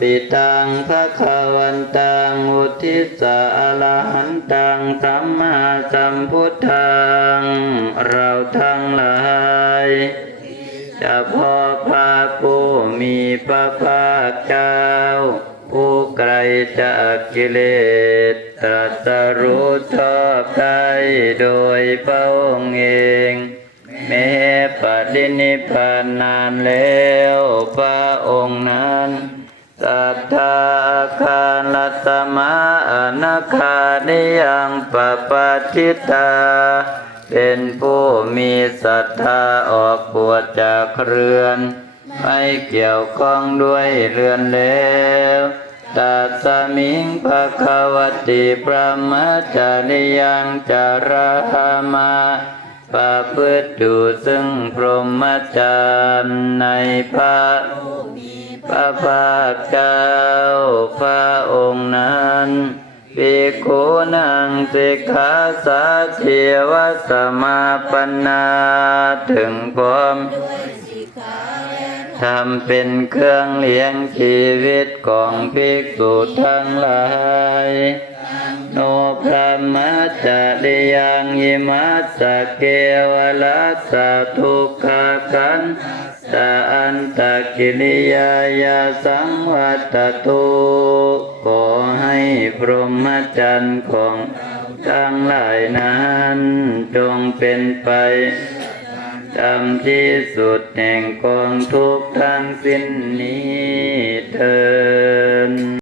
ปิตังภะควันตังอุทิสาอรหันตังสัมมาสัมพุทธัง เราทั้งหลายจะพอพระผู้มีพระภาคเจ้า ผู้ไกลจากกิเลสตรัสรู้ชอบได้โดยพระองค์เองแม้ปฏินิพพานนานแล้วพระองค์นั้น สัทธาคาลัตมาอนาคานิยังปปาจิตา เป็นผู้มีศรัทธาออกบวชจากเรือน ไม่เกี่ยวข้องด้วยเรือนแล้วตัสสมิงภะคะวติพระมจาริยังจารามา ประพฤติอยู่ซึ่งพรหมจรรย์ในพระพระภาคเจ้าพระองค์นั้นภิกขุนังสิกขาสาเทวสมาปนาถึงพร้อม ทำเป็นเครื่องเลี้ยงชีวิตของภิกษุทั้งหลายโนพระมัจจริยังยิมัสสเกวลัสสทุกขกันตาอันตะกิริยายาสังวัตตุขอให้พรหมจรรย์ของทั้งหลายนั้นจงเป็นไป ธรรมที่สุดแห่งกองทุกข์ทั้งสิ้นนี้เถิน